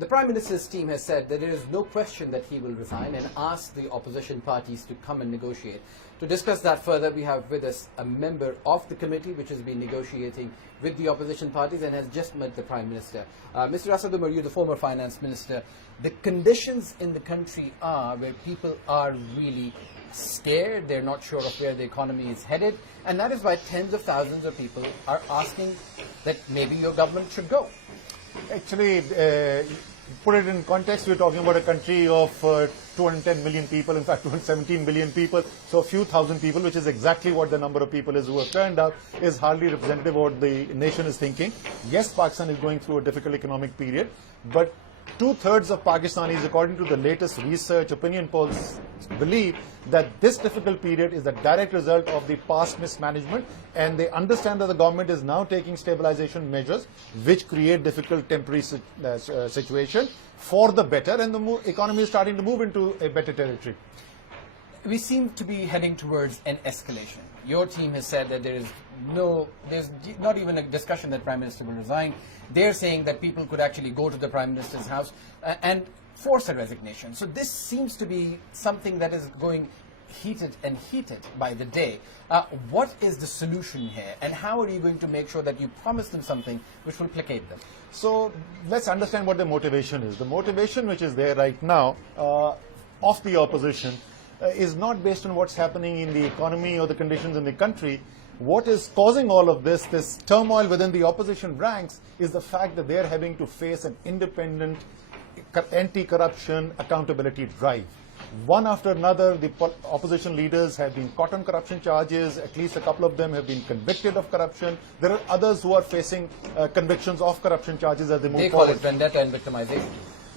The Prime Minister's team has said that there is no question that he will resign and ask the opposition parties to come and negotiate. To discuss that further, we have with us a member of the committee which has been negotiating with the opposition parties and has just met the Prime Minister. Mr. Asad Umar, you're the former Finance Minister. The conditions in the country are where people are really scared, they're not sure of where the economy is headed, and that is why tens of thousands of people are asking that maybe your government should go. Actually, put it in context, we're talking about a country of 210 million people, in fact 217 million people, so a few thousand people, which is exactly what the number of people is who have turned out, is hardly representative of what the nation is thinking. Yes, Pakistan is going through a difficult economic period, but two-thirds of Pakistanis, according to the latest research, opinion polls, believe that this difficult period is the direct result of the past mismanagement, and they understand that the government is now taking stabilization measures which create difficult temporary situation for the better, and the economy is starting to move into a better territory. We seem to be heading towards an escalation. Your team has said that there's not even a discussion that Prime Minister will resign. They're saying that people could actually go to the Prime Minister's house and force a resignation. So this seems to be something that is going heated and heated by the day. What is the solution here, and how are you going to make sure that you promise them something which will placate them? So let's understand what the motivation is. The motivation which is there right now of the opposition is not based on what's happening in the economy or the conditions in the country. What is causing all of this turmoil within the opposition ranks, is the fact that they are having to face an independent anti-corruption accountability drive. One after another, the opposition leaders have been caught on corruption charges. At least a couple of them have been convicted of corruption. There are others who are facing convictions of corruption charges as they move forward. They call it vendetta and victimization.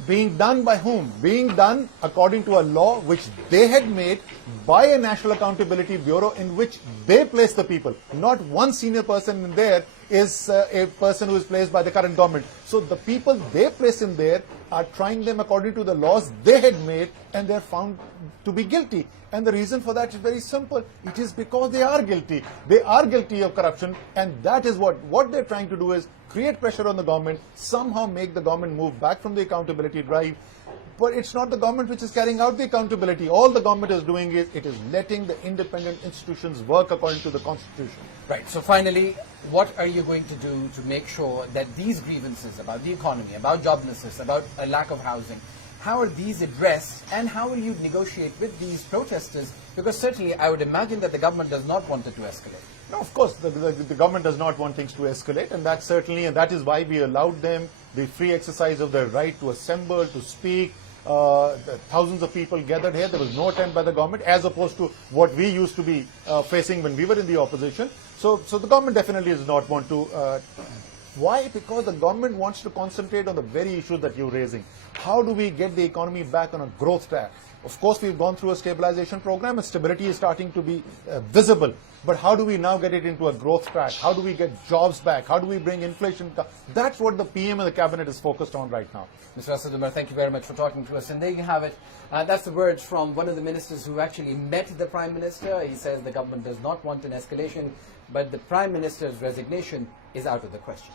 Being done by whom? Being done according to a law which they had made by a National Accountability Bureau, in which they place the people. Not one senior person in there is a person who is placed by the current government. So the people they place in there are trying them according to the laws they had made, and they are found to be guilty. And the reason for that is very simple. It is because they are guilty. They are guilty of corruption, and that is what they're trying to do, is create pressure on the government, somehow make the government move back from the accountability drive. But it's not the government which is carrying out the accountability. All the government is doing is, it is letting the independent institutions work according to the Constitution. Right. So finally, what are you going to do to make sure that these grievances about the economy, about joblessness, about a lack of housing, how are these addressed, and how will you negotiate with these protesters? Because certainly I would imagine that the government does not want it to escalate. No, of course, the government does not want things to escalate, and that is why we allowed them the free exercise of their right to assemble, to speak. Thousands of people gathered here. There was no attempt by the government, as opposed to what we used to be facing when we were in the opposition. So the government definitely does not want to. Why? Because the government wants to concentrate on the very issue that you're raising. How do we get the economy back on a growth track? Of course, we've gone through a stabilization program, and stability is starting to be visible. But how do we now get it into a growth track? How do we get jobs back? How do we bring inflation? That's what the PM and the cabinet is focused on right now. Mr. Asad Umar, thank you very much for talking to us. And there you have it. That's the words from one of the ministers who actually met the Prime Minister. He says the government does not want an escalation, but the Prime Minister's resignation is out of the question.